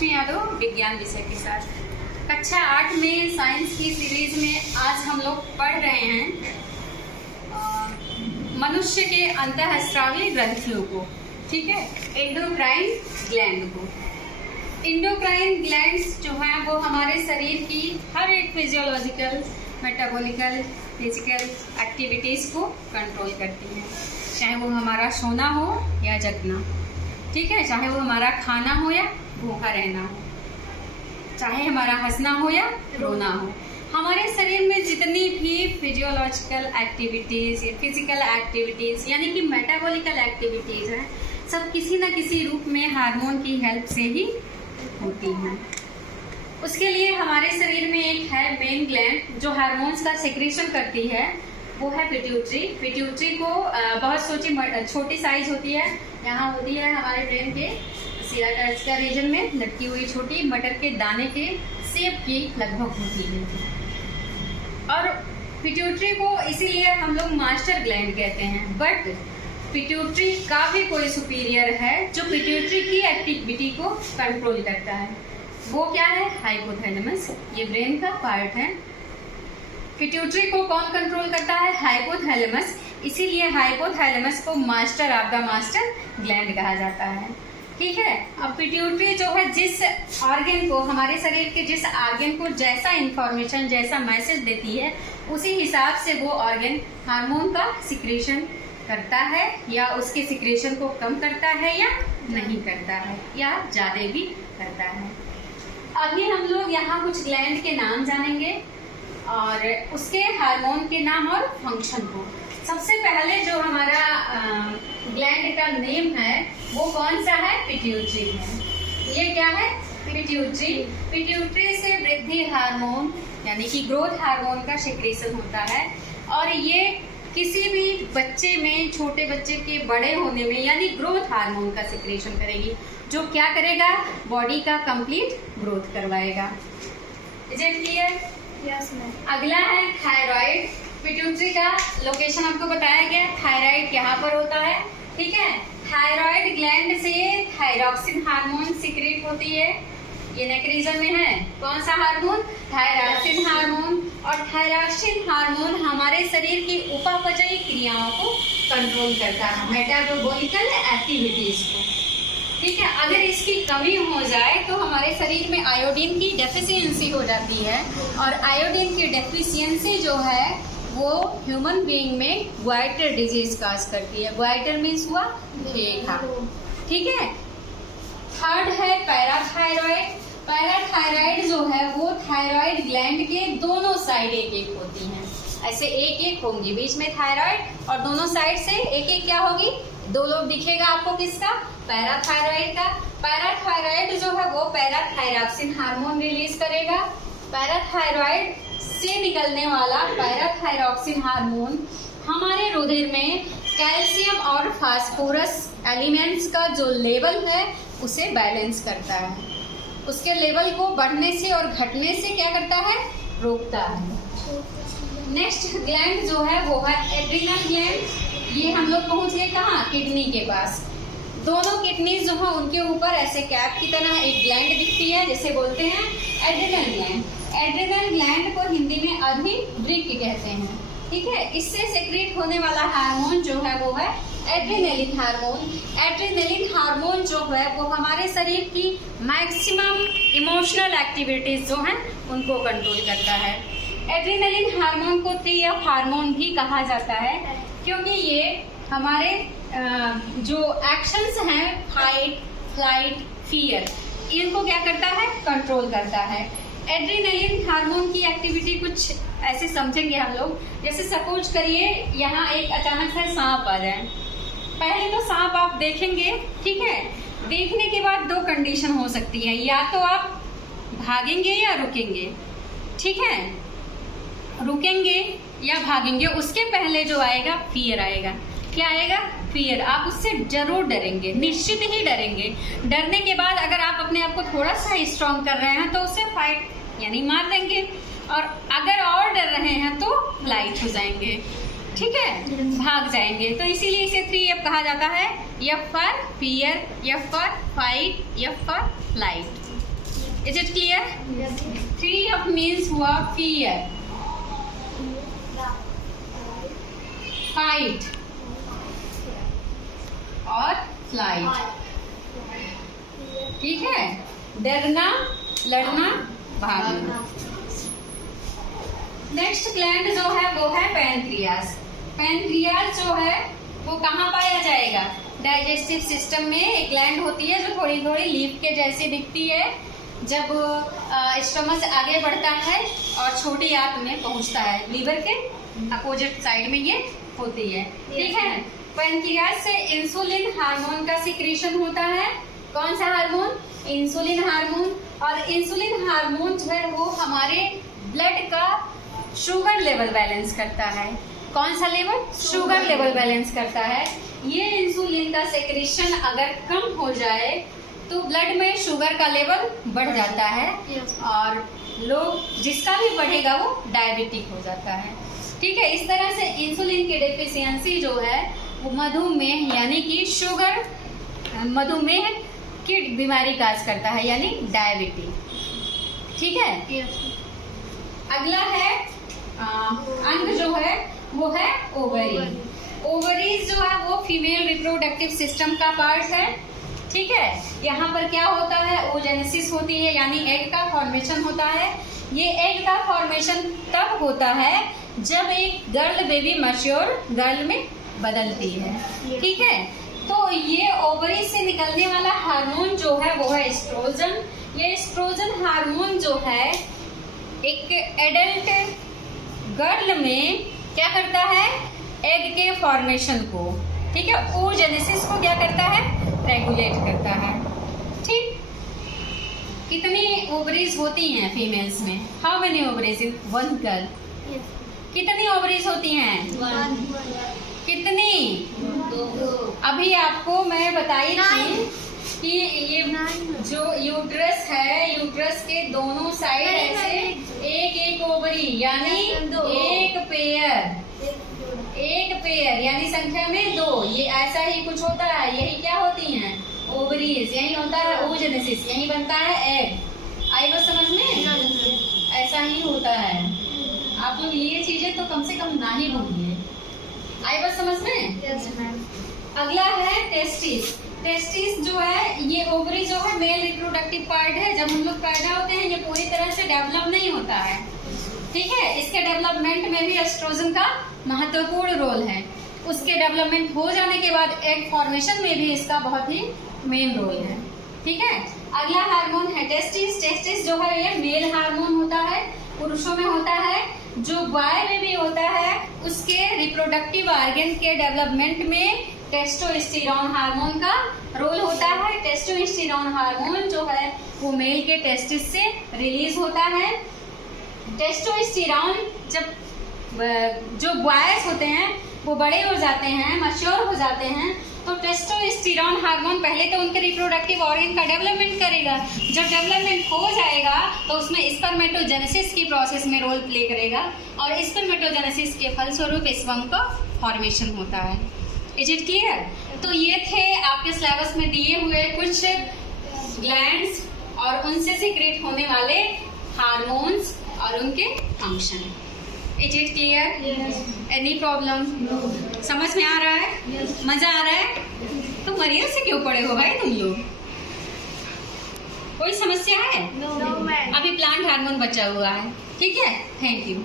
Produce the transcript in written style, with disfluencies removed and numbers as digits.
लक्ष्मी यादव विज्ञान विषय के साथ। कक्षा 8 में साइंस की सीरीज में आज हम लोग पढ़ रहे हैं मनुष्य के अंतःस्रावी ग्रंथियों को, ठीक है, एंडोक्राइन ग्लैंड को। एंडोक्राइन ग्लैंड्स जो हैं वो हमारे शरीर की हर एक फिजियोलॉजिकल, मेटाबॉलिकल, फिजिकल एक्टिविटीज़ को कंट्रोल करती हैं, चाहे वो हमारा सोना हो या जगना, ठीक है, चाहे वो हमारा खाना हो या भूखा रहना हो, चाहे हमारा हंसना हो या रोना हो। हमारे शरीर में जितनी भी फिजियोलॉजिकल एक्टिविटीज़ या फिजिकल एक्टिविटीज़ यानी कि मेटाबॉलिकल एक्टिविटीज़ हैं, सब किसी न किसी रूप में हार्मोन की हेल्प से ही होती हैं। उसके लिए हमारे शरीर में एक है मेन ग्लैंड जो हार्मोन्स का सेक्रेशन करती है, वो है पिट्यूटरी। पिट्यूटरी को बहुत छोटी साइज होती है, यहाँ होती है हमारे ब्रेन के सीराटर्स का रीजन में लटकी हुई, छोटी मटर के दाने के शेप की लगभग होती है। और पिट्यूटरी को इसीलिए हम लोग मास्टर ग्लैंड कहते हैं। बट पिट्यूटरी का भी कोई सुपीरियर है जो पिट्यूटरी की एक्टिविटी को कंट्रोल करता है, वो क्या है? हाइपोथैलेमस। ये ब्रेन का पार्ट है। पिट्यूटरी को कौन कंट्रोल करता है? हाइपोथैलेमस। इसीलिए हाइपोथैलेमस को master of the master gland कहा जाता है, ठीक है। अब पिट्यूटरी जो है जिस ऑर्गन को, हमारे शरीर के जिस ऑर्गन को जैसा इंफॉर्मेशन, जैसा मैसेज देती है, उसी हिसाब से वो ऑर्गन हार्मोन का सिक्रेशन करता है, या उसके सिक्रेशन को कम करता है या नहीं करता है, या ज्यादा भी करता है। अभी हम लोग यहाँ कुछ ग्लैंड के नाम जानेंगे और उसके हार्मोन के नाम और फंक्शन को। सबसे पहले जो हमारा ग्लैंड का नेम है वो कौन सा है? पिट्यूटरी है। ये क्या है? पिट्यूटरी। पिट्यूटरी से वृद्धि हार्मोन यानी कि ग्रोथ हार्मोन का सिक्रेशन होता है, और ये किसी भी बच्चे में, छोटे बच्चे के बड़े होने में यानी ग्रोथ हार्मोन का सिक्रेशन करेगी, जो क्या करेगा? बॉडी का कंप्लीट ग्रोथ करवाएगा। Is it clear? Yes ma'am. अगला है थायराइड। पिट्यूटरी का लोकेशन आपको बताया गया, थायराइड यहाँ पर होता है, ठीक है। थायराइड ग्लैंड से थायरॉक्सिन हार्मोन सिक्रेट होती है, ये नेक रीजन में है। कौन सा हार्मोन? Thyroxine hormone. और थायरॉक्सिन हार्मोन हमारे शरीर की उपापचयी क्रियाओं को कंट्रोल करता है, मेटाबॉलिकल एक्टिविटीज को, ठीक है। अगर इसकी कमी हो जाए तो हमारे शरीर में आयोडीन की डेफिशिएंसी हो जाती है, और आयोडीन की डेफिशिएंसी जो है वो ह्यूमन बीइंग में ग्वाइटर डिजीज काज करती है। ग्वाइटर मीन्स हुआ फेखा, ठीक है। थर्ड है पैराथायरॉइड। पैराथायरॉइड जो है वो थायराइड ग्लैंड के दोनों साइड एक एक होती हैं, ऐसे एक एक होंगी, बीच में थायराइड और दोनों साइड से एक एक क्या होगी? दो लोग दिखेगा आपको, किसका? पैराथायरॉइड का। पैराथायरॉइड जो है वो पैराथायरॉक्सिन हार्मोन रिलीज करेगा। पैराथायरॉइड से निकलने वाला पैराथायरॉक्सिन हार्मोन हमारे रुधिर में कैल्शियम और फास्फोरस एलिमेंट्स का जो लेवल है उसे बैलेंस करता है, उसके लेवल को बढ़ने से और घटने से क्या करता है? रोकता है। नेक्स्ट ग्लैंड जो है वो है एड्रिनल ग्लैंड। ये हम लोग पहुंच गए कहाँ? किडनी के पास। दोनों किडनीज जो है उनके ऊपर ऐसे कैप की तरह एक ग्लैंड दिखती है, जिसे बोलते हैं एड्रिनल ग्लैंड। एड्रिनल ग्लैंड को हिंदी में अधिवृक्क कहते हैं, ठीक है। इससे सेक्रेट होने वाला हार्मोन जो है वो है एड्रेनलिन हार्मोन। एड्रेनलिन हार्मोन जो है वो हमारे शरीर की मैक्सिमम इमोशनल एक्टिविटीज जो हैं उनको कंट्रोल करता है। एड्रेनलिन हार्मोन को 3F हार्मोन भी कहा जाता है, क्योंकि ये हमारे जो एक्शंस हैं, फाइट, फ्लाइट, फियर, इनको क्या करता है? कंट्रोल करता है। एड्रेनलिन हार्मोन की एक्टिविटी कुछ ऐसे समझेंगे हम लोग, जैसे सपोज करिए यहाँ एक अचानक से सांप आ जाए। पहले तो सांप आप देखेंगे, ठीक है। देखने के बाद दो कंडीशन हो सकती है, या तो आप भागेंगे या रुकेंगे, ठीक है। रुकेंगे या भागेंगे, उसके पहले जो आएगा फियर आएगा। क्या आएगा? फियर। आप उससे जरूर डरेंगे, निश्चित ही डरेंगे। डरने के बाद अगर आप अपने आप को थोड़ा सा स्ट्रॉन्ग कर रहे हैं तो उससे फाइट यानी मार देंगे, और अगर और डर रहे हैं तो फ्लाइट हो जाएंगे, ठीक है, भाग जाएंगे। तो इसीलिए इसे 3F कहा जाता है। F for fear, F for fight, F for flight. Is it clear? Three of means हुआ फियर, फाइट और फ्लाइट। ठीक है, डरना, लड़ना, भागना। नेक्स्ट ग्लैंड जो है वो है पैनक्रियास। पैनक्रियास जो है वो कहाँ पाया जाएगा? डाइजेस्टिव सिस्टम में एक ग्लैंड होती है जो थोड़ी थोड़ी लीफ के जैसी दिखती है। जब स्टमक आगे बढ़ता है और छोटी आंत में पहुंचता है, लीवर के अपोजिट साइड में ये होती है। ठीक है, पैनक्रियास से इंसुलिन हार्मोन का सिक्रीशन होता है। कौन सा हार्मोन? Insulin hormone. और इंसुलिन हार्मोन जो है वो हमारे ब्लड का शुगर लेवल बैलेंस करता है। कौन सा लेवल? शुगर लेवल बैलेंस करता है। ये इंसुलिन का सेक्रेशन अगर कम हो जाए तो ब्लड में शुगर का लेवल बढ़ जाता है और लोग जिसका भी बढ़ेगा वो डायबिटिक हो जाता है। ठीक है, इस तरह से इंसुलिन की डेफिशिएंसी जो है वो मधुमेह यानी कि शुगर, मधुमेह की बीमारी काज करता है यानी डायबिटीज। ठीक है, अगला है अंग जो है वो है ओवरी। ओवरीज जो है वो फीमेल रिप्रोडक्टिव सिस्टम का पार्ट है। ठीक है, यहाँ पर क्या होता है? ओजेनेसिस होती है यानी एग का फॉर्मेशन होता है। ये एग का फॉर्मेशन तब होता है जब एक गर्ल बेबी मैच्योर गर्ल में बदलती है। ठीक है, तो ये ओवरी से निकलने वाला हार्मोन जो है वो है एस्ट्रोजन। ये एस्ट्रोजन हार्मोन जो है एक एडल्ट गर्ल में क्या करता है? एग के फॉर्मेशन को, ठीक है, ओजेनेसिस को क्या करता है? रेगुलेट करता है। ठीक, कितनी ओवरीज होती हैं फीमेल्स में? How many ovaries in one girl? कितनी ओवरीज होती हैं? कितनी? अभी आपको मैं बताई थी कि ये जो यूट्रस है, यूट्रस के दोनों साइड ऐसे एक एक ओवरी यानी एक पेयर यानी संख्या में 2, ये ऐसा ही कुछ होता है। यही क्या होती हैं? ओवरीज। यही होता है ओजेनेसिस, यही बनता है एग। आई बात समझ में? ऐसा ही होता है। आप लोग ये चीजें तो कम से कम ना ही भूलिए। आई बात समझ में? अगला है टेस्टिस। टेस्टिस जो है ये ओवरी जो है मेल रिप्रोडक्टिव पार्ट है। जब हम लोग पैदा होते हैं ये पूरी तरह से डेवलप नहीं होता है। ठीक है, इसके डेवलपमेंट में भी एस्ट्रोजन का महत्वपूर्ण रोल है। उसके डेवलपमेंट हो जाने के बाद एग फॉर्मेशन में भी इसका बहुत ही मेन रोल है। ठीक है, अगला हार्मोन है टेस्टिस। टेस्टिस जो है ये मेल हार्मोन होता है, पुरुषों में होता है। जो बॉय में भी होता है उसके रिप्रोडक्टिव ऑर्गन के डेवलपमेंट में टेस्टोस्टेरोन हार्मोन का रोल होता है। टेस्टोस्टेरोन हार्मोन जो है वो मेल के टेस्टिस से रिलीज होता है। टेस्टोस्टेरोन जब जो बॉयज होते हैं वो बड़े हो जाते हैं, मैच्योर हो जाते हैं, तो टेस्टोस्टेरोन हार्मोन पहले तो उनके रिप्रोडक्टिव ऑर्गन का डेवलपमेंट करेगा। जब डेवलपमेंट हो जाएगा तो उसमें स्पर्मेटोजेनेसिस की प्रोसेस में रोल प्ले करेगा और स्पर्मेटोजेनेसिस के फलस्वरूप स्पर्म का फॉर्मेशन होता है। Is it clear? तो ये थे आपके सिलेबस में दिए हुए कुछ ग्लैंड्स और उनसे सीक्रेट होने वाले हार्मोन्स और उनके function. Is it clear? Any problem? समझ में आ रहा है? मजा आ रहा है? तो मरियम से क्यों पड़े हो भाई तुम लोग? कोई समस्या है? अभी प्लांट हार्मोन बचा हुआ है। ठीक है, थैंक यू।